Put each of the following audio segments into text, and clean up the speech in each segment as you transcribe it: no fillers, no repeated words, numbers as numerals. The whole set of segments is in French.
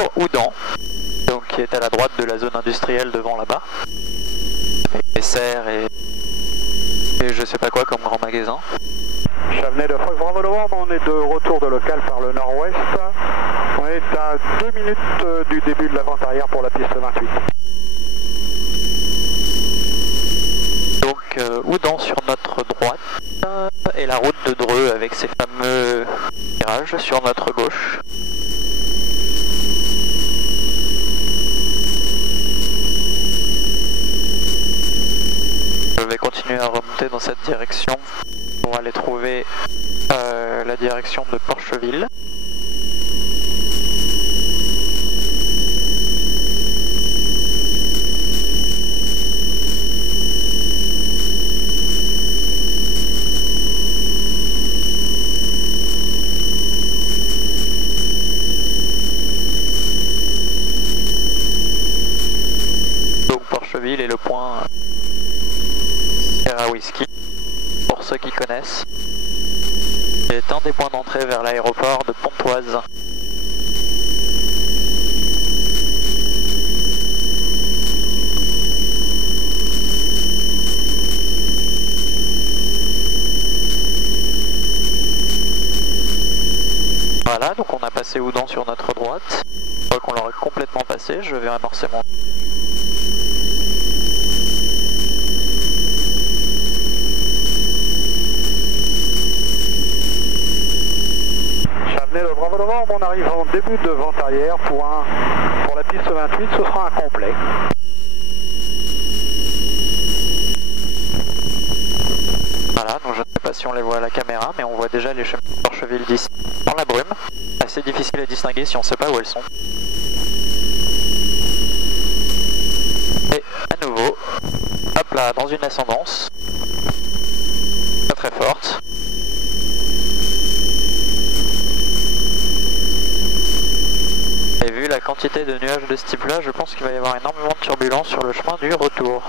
sur Houdan, donc qui est à la droite de la zone industrielle devant là-bas, avec des serres et je sais pas quoi comme grand magasin. Chavenay de Fox Bravo Novembre, on est de retour de local par le nord-ouest. On est à 2 minutes du début de la vente arrière pour la piste 28. Donc Houdan sur notre droite et la route de Dreux avec ses fameux virages sur notre gauche. Je vais continuer à remonter dans cette direction pour aller trouver la direction de Porcheville. Donc Porcheville est le point Sierra Whisky, pour ceux qui connaissent. C'est un des points d'entrée vers l'aéroport de Pontoise. Voilà, donc on a passé Houdan sur notre droite. Une fois qu'on l'aurait complètement passé, je vais amorcer mon... Chavenay de Bravo Novembre, on arrive en début de vente arrière pour la piste 28, ce sera un complet. Voilà, donc je ne sais pas si on les voit à la caméra, mais on voit déjà les chemins de Porcheville d'ici dans la brume. Assez difficile à distinguer si on ne sait pas où elles sont. Et à nouveau, hop là, dans une ascendance, pas très forte. Et vu la quantité de nuages de ce type là, je pense qu'il va y avoir énormément de turbulences sur le chemin du retour.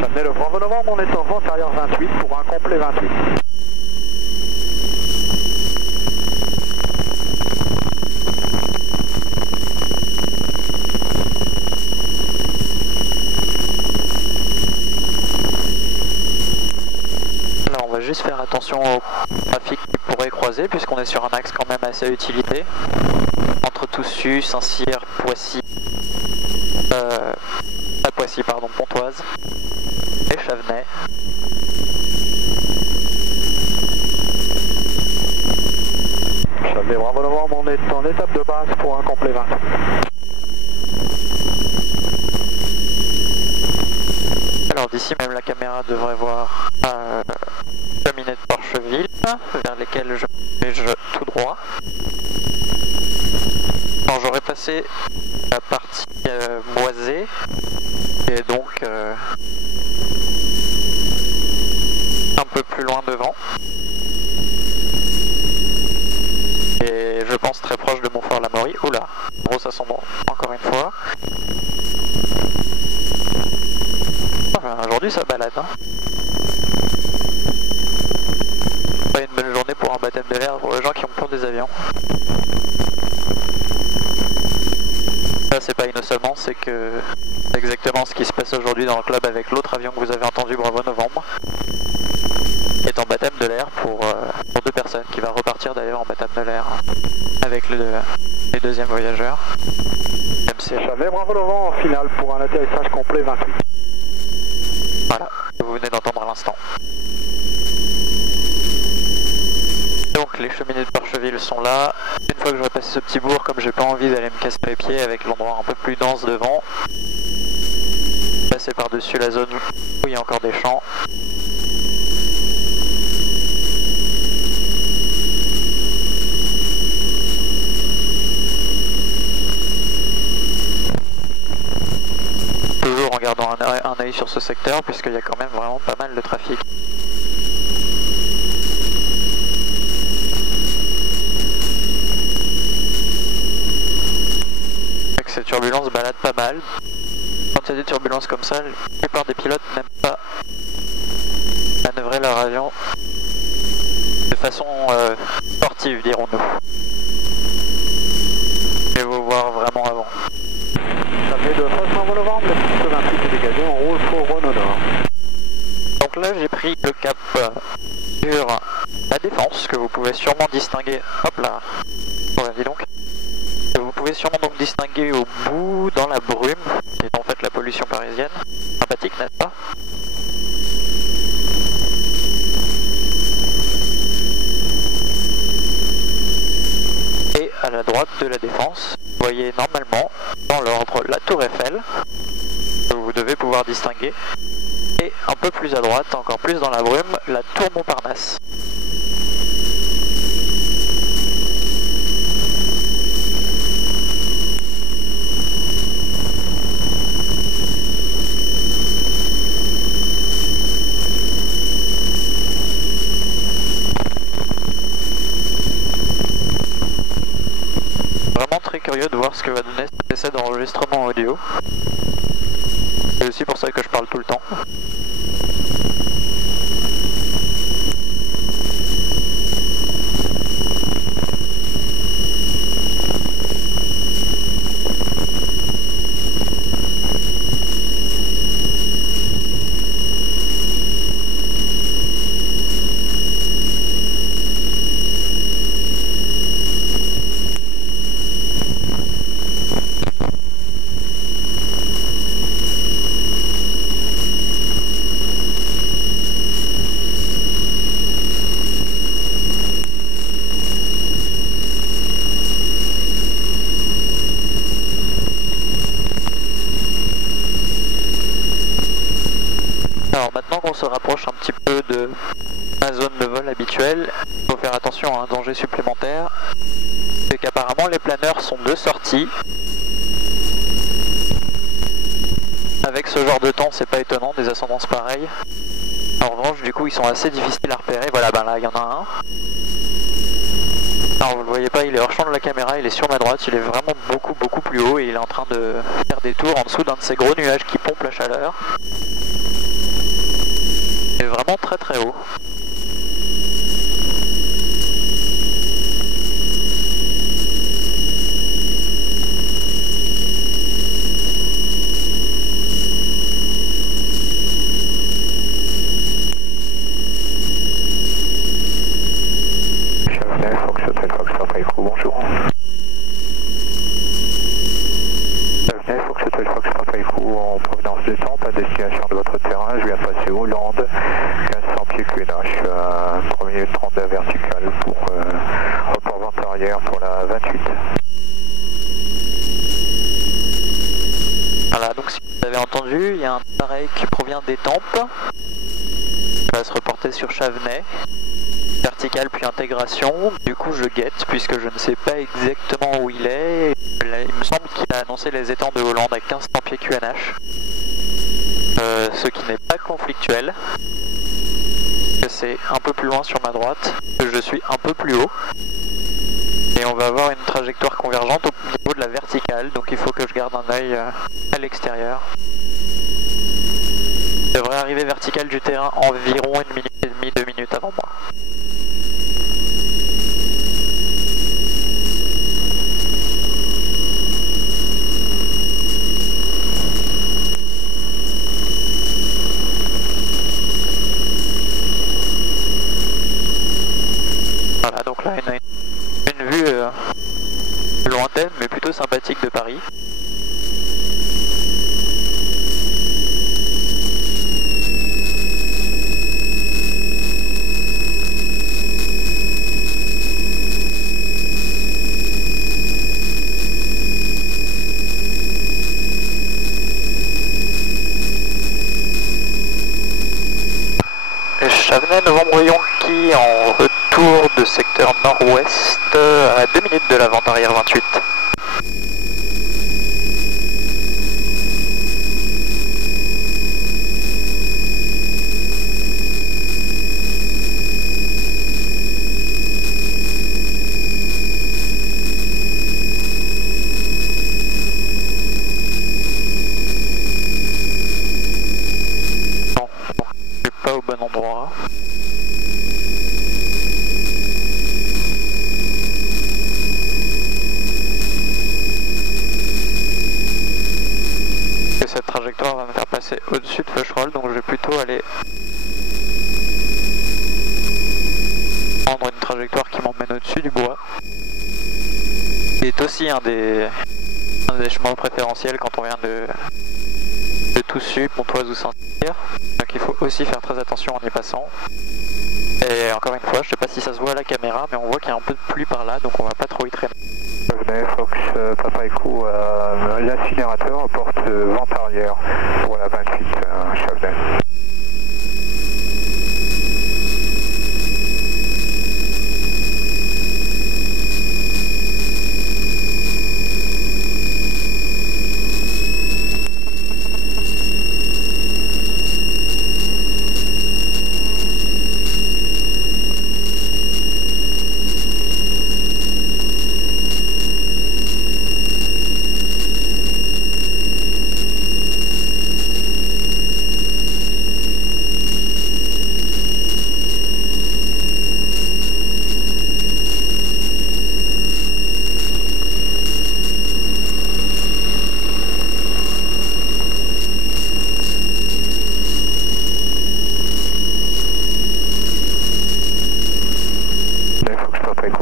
Chavenay de Bravo Novembre, on est en vente arrière 28 pour un complet 28. Alors on va juste faire attention au trafic qui pourrait croiser puisqu'on est sur un axe quand même assez utilisé entre Toussus, Saint-Cyr, Poissy, Poissy pardon, Pontoise et Chavenay. Chavenay Bravo Novembre, on est en étape de base pour un complet 28. Alors d'ici même la caméra devrait voir cheminée de Porcheville vers lesquelles je dirige tout droit. Alors j'aurais passé la partie boisée et donc un peu plus loin devant. Et je pense très proche de Montfort-l'Amaury. Oula, grosse ascendant encore une fois. Aujourd'hui ça balade hein. Pas une bonne journée pour un baptême de l'air pour les gens qui ont peur des avions. Ça c'est pas innocemment, c'est que c'est exactement ce qui se passe aujourd'hui dans le club avec l'autre avion que vous avez entendu, Bravo Novembre. Est en baptême de l'air pour 2 personnes, qui va repartir d'ailleurs en baptême de l'air avec les deuxièmes voyageurs. Chavenay Bravo Novembre en finale pour un atterrissage complet 28. Voilà, que vous venez d'entendre à l'instant. Donc les cheminées de Porcheville sont là. Une fois que j'aurai passé ce petit bourg, comme j'ai pas envie d'aller me casser les pieds avec l'endroit un peu plus dense devant, passer par-dessus la zone où il y a encore des champs. Toujours en gardant un œil sur ce secteur puisqu'il y a quand même vraiment pas mal de trafic. turbulences baladent pas mal. Quand il y a des turbulences comme ça, la plupart des pilotes n'aiment pas manœuvrer leur avion de façon sportive, dirons-nous. Et vous voir vraiment avant. Chavenay de Fox Bravo Novembre, la piste 28 est dégagée, on roule pour Renault Nord. Donc là j'ai pris le cap sur la Défense, que vous pouvez sûrement distinguer, hop là, ouais, dis donc, que vous pouvez sûrement donc distinguer au bout dans la brume, qui est en fait la pollution parisienne, sympathique n'est-ce pas? Et à la droite de la Défense, vous voyez normalement, dans l'ordre, la Tour Eiffel, que vous devez pouvoir distinguer, et un peu plus à droite, encore plus dans la brume, la Tour Montparnasse. Vraiment très curieux de voir ce que va donner cet essai d'enregistrement audio. C'est aussi pour ça que je parle tout le temps. Alors maintenant qu'on se rapproche un petit peu de ma zone de vol habituelle, il faut faire attention à un danger supplémentaire, c'est qu'apparemment les planeurs sont de sortie. Avec ce genre de temps, c'est pas étonnant, des ascendances pareilles. En revanche, du coup, ils sont assez difficiles à repérer. Voilà, ben là, il y en a un. Alors, vous le voyez pas, il est hors champ de la caméra, il est sur ma droite, il est vraiment beaucoup plus haut et il est en train de faire des tours en dessous d'un de ces gros nuages qui pompent la chaleur. Il est vraiment très haut. Chavenay, Fox Hotel, Fox Papa bonjour. Chavenay, Fox Hotel, Fox Papa en provenance de Tempe, à destination de votre terrain, je viens de passer Hollande, 1500 pieds QNH, à 3 minutes 30 de verticale pour report vente arrière pour la 28. Voilà, donc si vous avez entendu, il y a un appareil qui provient des Tempes, qui va se reporter sur Chavenay, verticale puis intégration. Du coup je guette puisque je ne sais pas exactement où il est. Il me semble qu'il a annoncé les étangs de Hollande à 1500 pieds QNH, ce qui n'est pas conflictuel. C'est un peu plus loin sur ma droite, je suis un peu plus haut. Et on va avoir une trajectoire convergente au niveau de la verticale, donc il faut que je garde un œil à l'extérieur. Je devrais arriver verticale du terrain environ 1 minute et demie, 2 minutes avant moi. Voilà, donc là une vue lointaine mais plutôt sympathique de Paris. Chavenay Novembre Yonki en retour de secteur nord-ouest à 2 minutes de la vente arrière 28. droit. Et cette trajectoire va me faire passer au-dessus de Feucherolles, donc je vais plutôt aller prendre une trajectoire qui m'emmène au-dessus du bois. Qui est aussi un des chemins préférentiels quand on vient de Toussus, Pontoise ou Saint-Cyr. Donc il faut aussi faire très attention en y passant. Et encore une fois, je sais pas si ça se voit à la caméra, mais on voit qu'il y a un peu de pluie par là, donc on va pas trop y traîner. Fox, Papa Echo, l'incinérateur porte vente arrière pour la 28, Chauvenet.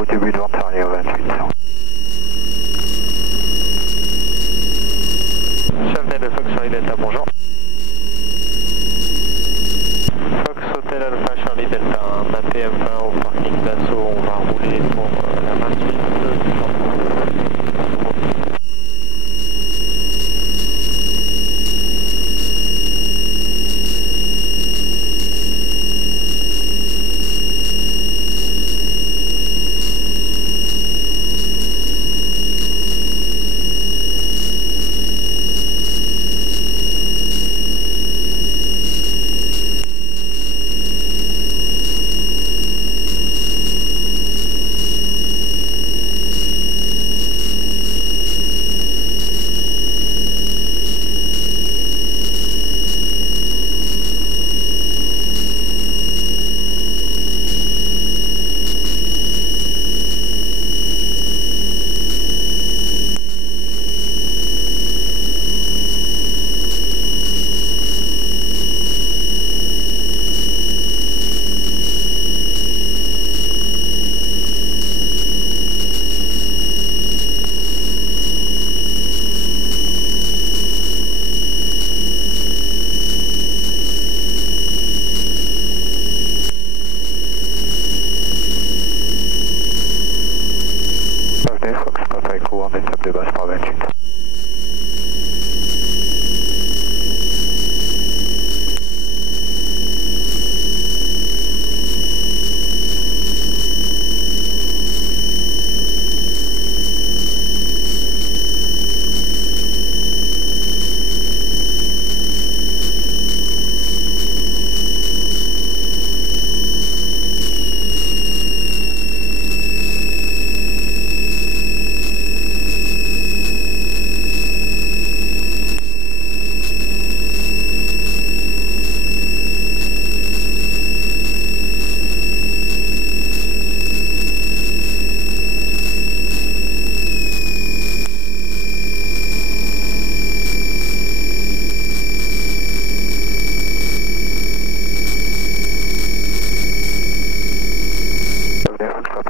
Début de vente arrière 28. Chauvenet de Fox Charlie Delta, bonjour. Fox Hotel Alpha Charlie Delta, un APM20 au parking d'assaut, on va rouler pour la 28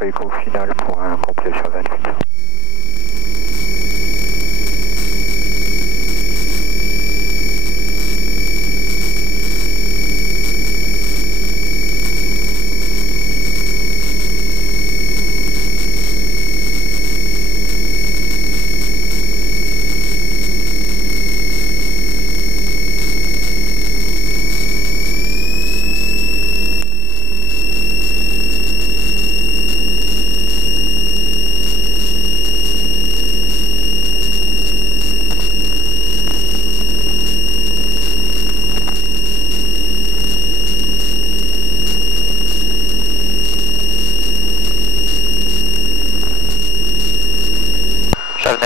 Écho final pour un complet sur 28.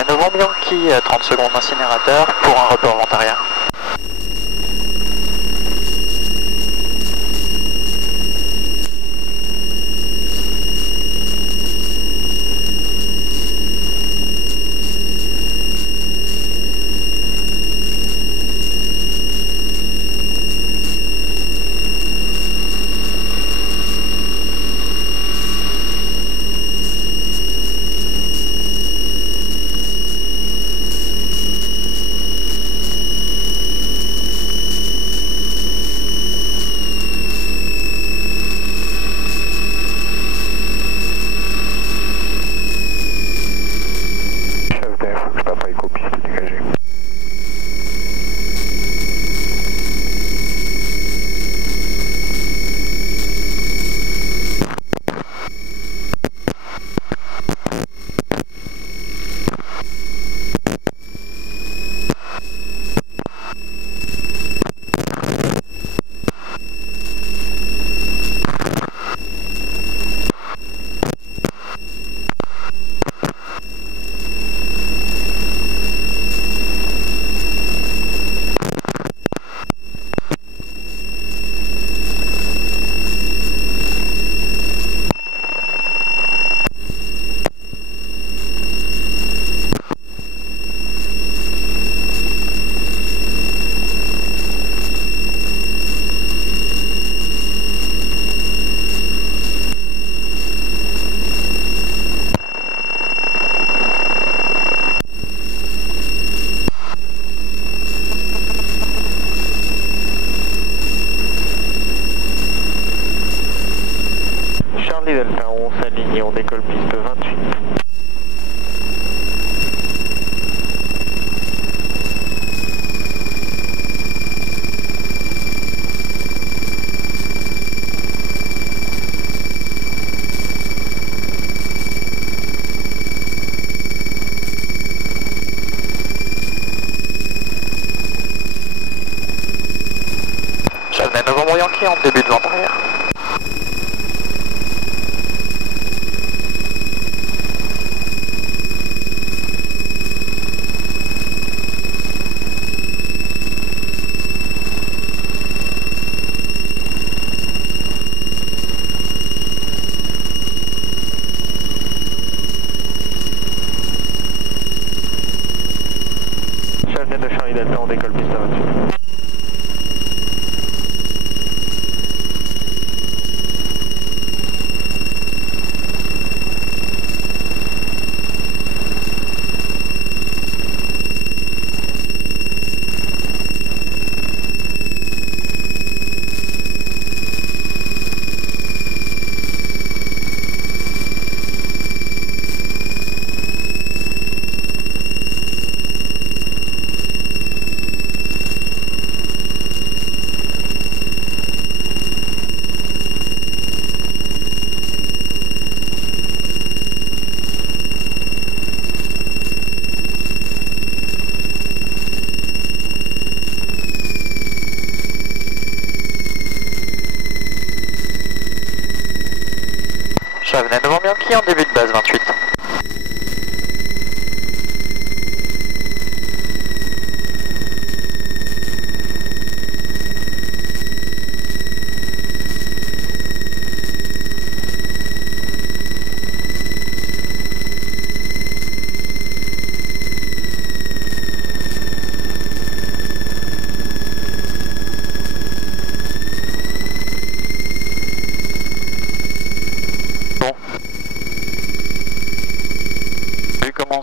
Novembre Yankee, 30 secondes incinérateur pour un report vente arrière. Charlie Delta, on s'aligne et on décolle piste 28. Novembre Yankee en début de vente arrière. Chef de Charlie Delta, on décolle piste 28. Chavenay Novembre Yankee en début de base 28.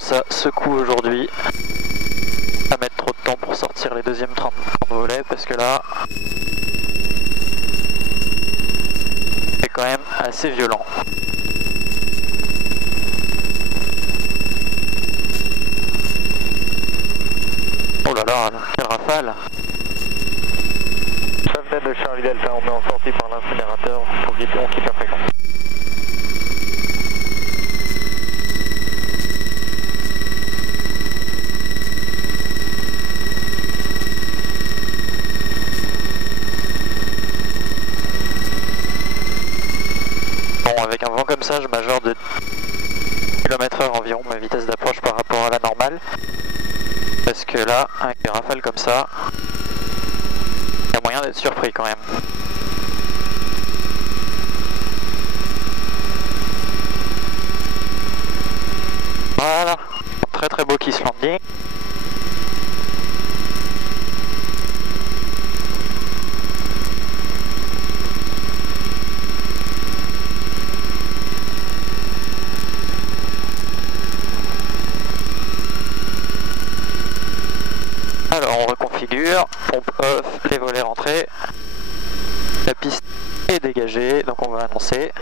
Ça secoue aujourd'hui, à mettre trop de temps pour sortir les deuxièmes 30 volets parce que là c'est quand même assez violent. Oh là là, quelle rafale! Chef de Charlie Delta, on met en sortie par l'incinérateur, on quitte la fréquence. Avec un vent comme ça, je majeure de km/h environ ma vitesse d'approche par rapport à la normale. Parce que là, avec des rafales comme ça, il y a moyen d'être surpris quand même. Voilà, très très beau kiss landing. Alors on reconfigure, pompe off, les volets rentrés, la piste est dégagée, donc on va annoncer.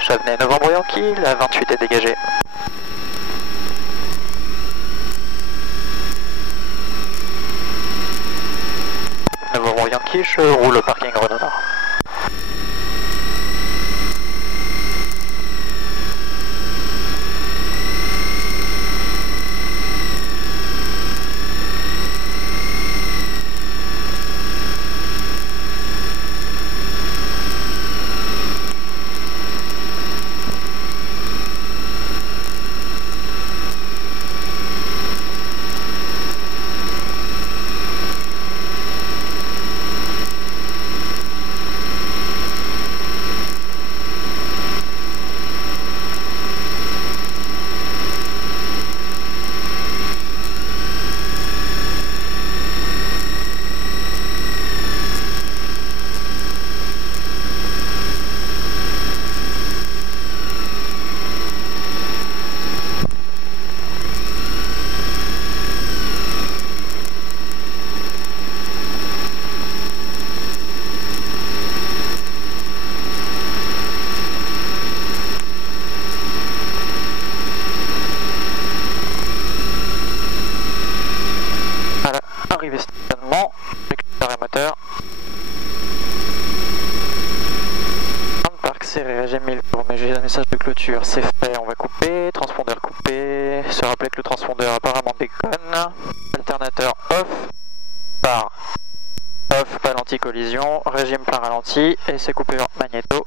Chavenay Novembre Yankee, la 28 est dégagée. Novembre Yankee, je roule au parking Renault Nord. arrivée stationnement, récupérer moteur. Parc serré, régime 1000 tours, mais j'ai un message de clôture, c'est fait, on va couper, transpondeur coupé, se rappeler que le transpondeur apparemment déconne, alternateur off, pas l'anti-collision, régime plein ralenti, et c'est coupure magnéto,